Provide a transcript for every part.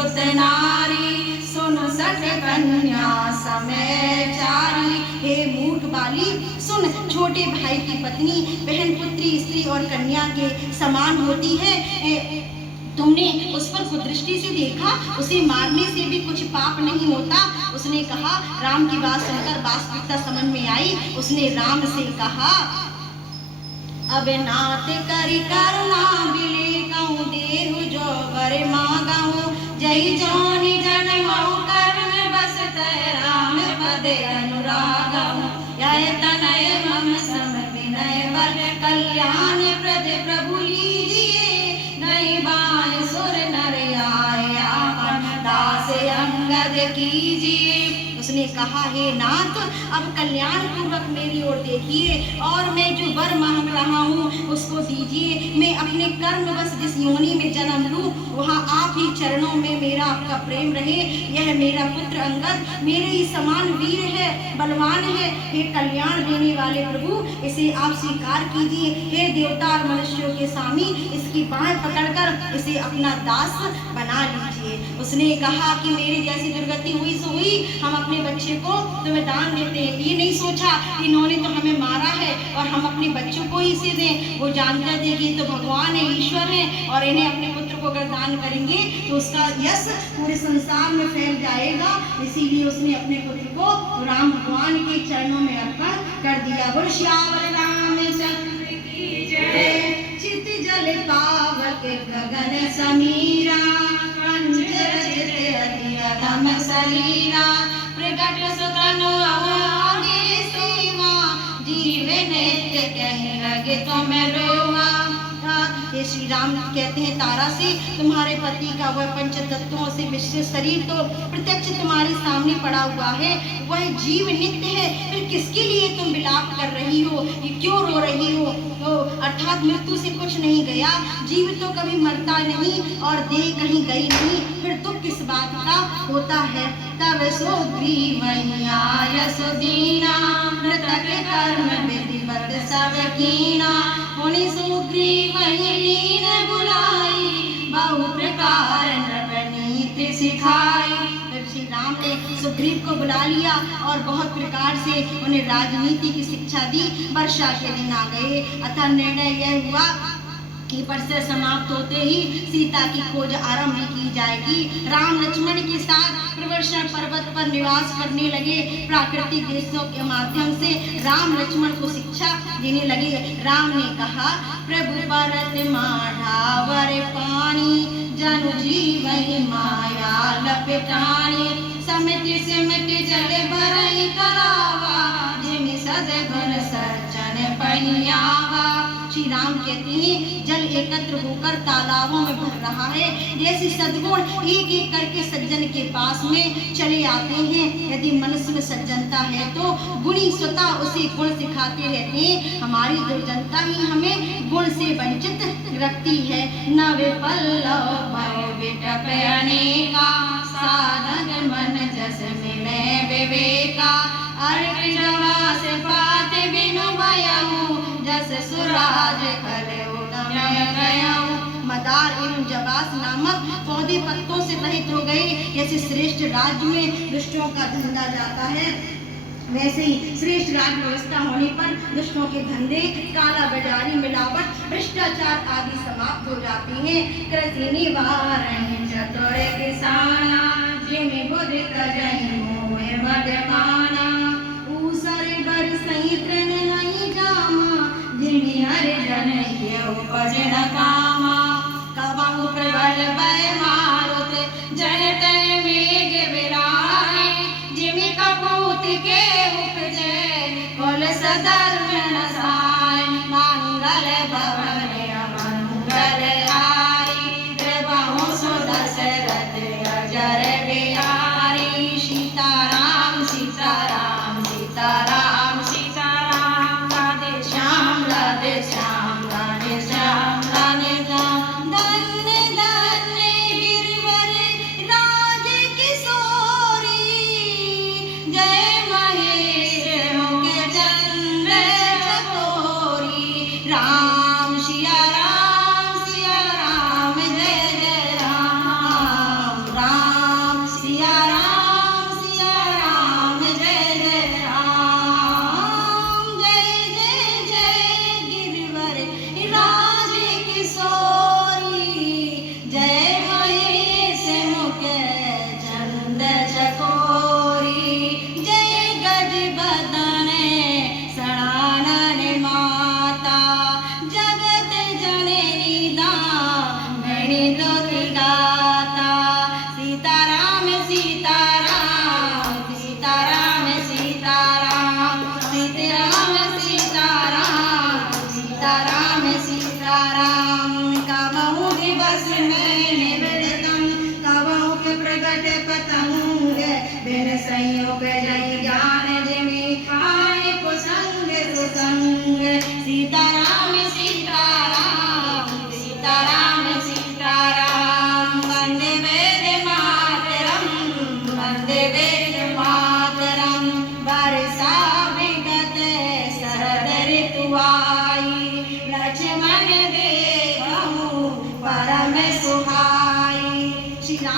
सुत नारी, सुन सठ कन्या समय चारी। हे मूर्ख बाली सुन, छोटे भाई की पत्नी बहन पुत्री स्त्री और कन्या के समान होती है। तुमने उस पर कुदृष्टि से देखा, उसे मारने से भी कुछ पाप नहीं होता। उसने कहा, राम की बात सुनकर वास्तविकता समझ में आई। उसने राम से कहा, अब नात करी करुणा बिले कहूँ देहु जो बर मांगहूँ, जय जोनि जन्महु कर्म बस तय राम पद अनुरागहूँ। यह तनय मम सम विनय बल कल्याण प्रद प्रभु लीजिए, नहीं बान सुर नर आए आपन दास अंगद कीजिए। उसने कहा, हे नाथ अब कल्याण पूर्वक मेरी ओर देखिए और मैं जो वर मांग रहा हूँ उसको दीजिए। मैं अपने कर्म बस जिस योनि में जन्म लूँ वहाँ आप ही चरणों में मेरा आपका प्रेम रहे। यह मेरा पुत्र अंगद मेरे ही समान वीर है, बलवान है। हे कल्याण देने वाले प्रभु, इसे आप स्वीकार कीजिए। हे देवता और मनुष्यों के स्वामी, इसकी बाहें पकड़कर इसे अपना दास बना लीजिए। उसने कहा कि मेरी जैसी दुर्गति हुई सो हुई, हम अपने बच्चे को तुम्हें दान देते हैं। ये नहीं सोचा कि इन्होंने तो हमें मारा है और हम अपने बच्चों को ही इसे दें। वो जानते थे कि तो भगवान है, ईश्वर है, और इन्हें अपने पुत्र को अगर दान करेंगे तो उसका यश पूरे संसार में फैल जाएगा। इसीलिए उसने अपने पुत्र को राम भगवान के चरणों में अर्पण कर दिया। बोल श्यावर रामचंद्र की जय। चित जल पावक गगन समीरा, पंचर चित अति अधम शरीरा, प्रगट सुतनु आगे सीमा, जीव नित्य कहीं लगे तुम्हें रोवा। ये श्री राम कहते हैं, तारा से तुम्हारे पति का वह पंच तत्वों से मिश्रित शरीर तो प्रत्यक्ष तुम्हारे सामने पड़ा हुआ है, वह जीव नित्य है। फिर किसके लिए तुम विलाप कर रही हो, ये क्यों रो रही हो? तो अर्थात मृत्यु से कुछ नहीं गया, जीव तो कभी मरता नहीं और देह कहीं गई नहीं, फिर दुख किस बात का होता है? तब सुग्रीवैया सुदीना, मृतक कर्म विधिवत सब कीना, उनि सुग्रीवैलीन बुलाई, बहु प्रकार नृपनीति सिखाई। श्री राम ने सुग्रीव को बुला लिया और बहुत प्रकार से उन्हें राजनीति की शिक्षा दी। वर्षा के दिन आ गए, अतः निर्णय यह हुआ कि वर्षा समाप्त होते ही सीता की खोज आरंभ की जाएगी। राम लक्ष्मण के साथ प्रवर्षण पर्वत पर निवास करने लगे। प्राकृतिक दृश्यों के माध्यम से राम लक्ष्मण को शिक्षा देने लगे। राम ने कहा, प्रभु बरत माढ़ावर पानी, जनु जीवहि माया लपेटानी, समित सिमट जल बरई करावा, जिमि सद्गुण सज्जन पहियावा। श्री राम कहते हैं, जल एकत्र होकर तालाबों में भर रहा है, जैसे सद्गुण एक एक करके सज्जन के पास में चले आते हैं। यदि मनुष्य में सज्जनता है तो गुणी स्वतः उसे गुण सिखाते रहते हैं। हमारी दुर्जनता ही हमें गुण से वंचित रखती है। न विपल्लव भय विटप अनेका, साधन मन जस मिले विवेका, अर्क जवास पात बिनु भयऊ, जस सुराज करे उदम गयऊ। मदार एवं जवास नामक पौधे पत्तों से रहित हो गए। जैसे श्रेष्ठ राज्य में दुष्टों का धंधा जाता है, वैसे ही श्रेष्ठ राज्य व्यवस्था होने पर दुष्टों के धंधे, काला बाजारी, मिलावट, भ्रष्टाचार आदि समाप्त हो जाते हैं। कृषि निवारण चतुर किसाना, जिमि बुद्धि तजहि मोह बदमाना, ऊसर बरसई तृण नहीं जामा, जिमि हरि जन उपज न कामा। कबहु प्रबल भय मारुत, जन तय मेघ विराए, जिमि कपूत के उपजे, कुल सधर्म न साय, मंगल भवन अमंगल आई, द्रवहु सुदशरथ अजर बिहारी। सीताराम सीताराम सीताराम सीताराम, राधे श्याम राधे श्याम राधे श्याम राधे श्याम। धन्य धन्य गिरिवर राज किशोरी, जय महेश मुख चंद्र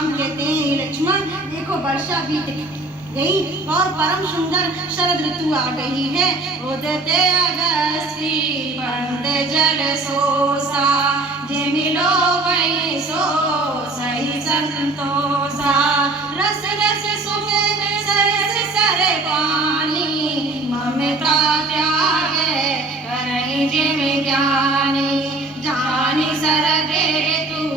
राम कहते हैं, "हे लक्ष्मण, देखो वर्षा बीत गई और परम सुंदर शरद ऋतु आ गई है। उदते अगस्ती बंद जल सोसा, जे मिलो वही सो सही संतोषा। रस रस सुख सरस सर पानी, ममता त्याग करई जिम ज्ञानी। जानी शरद ऋतु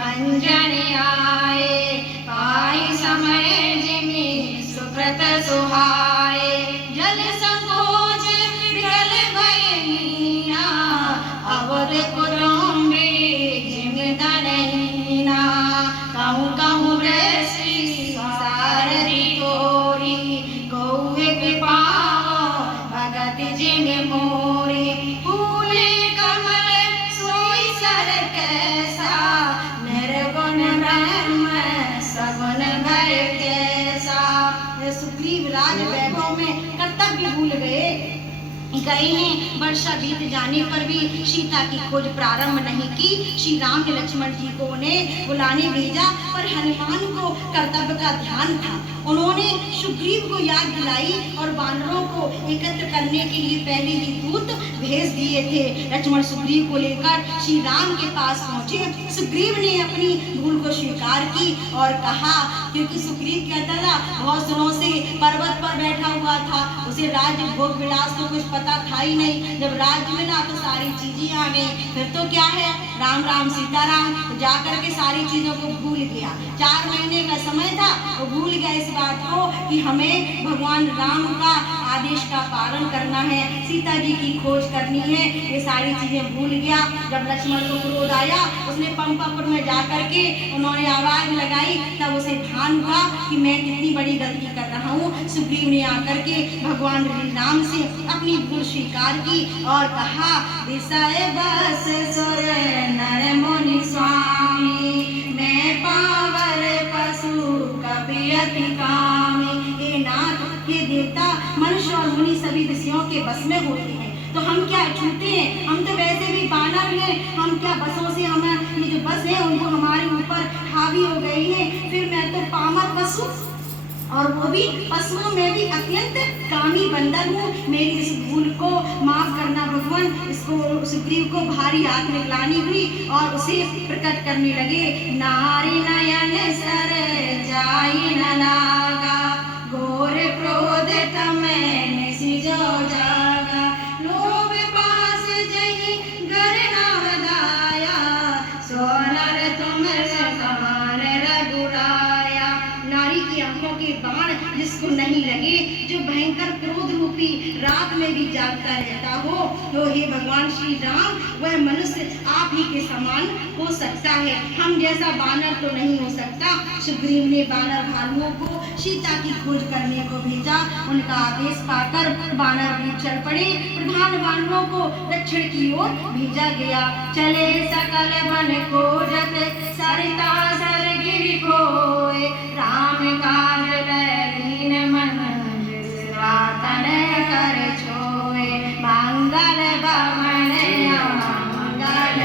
अंजन आए, पाई समय जिमि सुकृत सुहाए। जल संकोच विकल भय मीना, अवध कुटुंबी जिम धनहीना। कहूँ कहूँ वृष्टि सारथी तोरी, गौए कृपाओ भगत जिम मोरी। फूले कमल सोई सर कैसा, निर्गुण ब्रह्म सगुण भय कैसा। सुग्रीव राज वैभव में कर्तव्य भूल गए हैं। वर्षा बीत जाने पर भी सीता की खोज प्रारंभ नहीं की। श्री राम ने लक्ष्मण जी को उन्हें बुलाने भेजा, पर हनुमान को कर्तव्य का ध्यान था। उन्होंने सुग्रीव को याद दिलाई और वानरों को एकत्र करने के लिए पहले ही दूत भेज दिए थे। लक्ष्मण सुग्रीव को लेकर श्री राम के पास पहुंचे। सुग्रीव ने अपनी भूल को स्वीकार की और कहा, क्योंकि सुग्रीव कहता था बहुत दिनों से पर्वत पर बैठा हुआ था, उसे राज्य भोग विलास तो कुछ पता था ही नहीं। जब राज्य मिला तो सारी चीजें आ गई, फिर तो क्या है राम राम सीताराम, तो जाकर के सारी चीजों को भूल गया। 4 महीने का समय था, वो भूल गया इस बात को कि हमें भगवान राम का आदेश का पालन करना है, सीता जी की खोज करनी है, ये सारी चीजें भूल गया। जब लक्ष्मण को क्रोध आया, उसने पंपापुर में जाकर के उन्होंने आवाज लगाई, तब उसे भान हुआ कि मैं कितनी बड़ी गलती कर रहा हूँ। सुग्रीव ने आकर के भगवान राम से अपनी भूल स्वीकार की और कहा, विषय बस सुर नर मुनि स्वामी, मैं पावर पशु कपि अति कामी। हे नाथ, हे देवता, मनुष्य और मुनि सभी विषयों के बस में होते हैं, तो हम क्या छूते हैं? हम तो वैसे भी बानर हैं, हम क्या बसों से हमें ये जो बस है उनको हमारे ऊपर हावी हो गई है। फिर मैं तो पामर पशु, और वो भी पशुओं में भी अत्यंत कामी बंदर हूँ। मेरी इस भूल को माफ करना भगवान। इसको सुग्रीव को भारी आग में ग्लानि हुई और उसे प्रकट करने लगे। नारी नयन सर जाई न लागा, घोर क्रोध तमें निसिजो जागा। लोभ पास जहि गर न दाया, सोनर तुम समान रघुराया। नारी की आंखों के बाण जिसको नहीं लगे, जो भयंकर क्रोध रूपी रात में भी जागता रहता हो, तो हे भगवान श्री राम, वह मनुष्य आप ही के समान हो सकता है, हम जैसा बानर तो नहीं हो सकता। सुग्रीव ने बानर भालुओं को सीता की खोज करने को भेजा। उनका आदेश पाकर बानर भी चल पड़े। प्रधान वानरों को दक्षिण की ओर भेजा गया। चले सकल वन खोजत, सरिता सर गिरि कोय। राम काज लीन मन, रातन कर छोए। मंगल भवन मंगल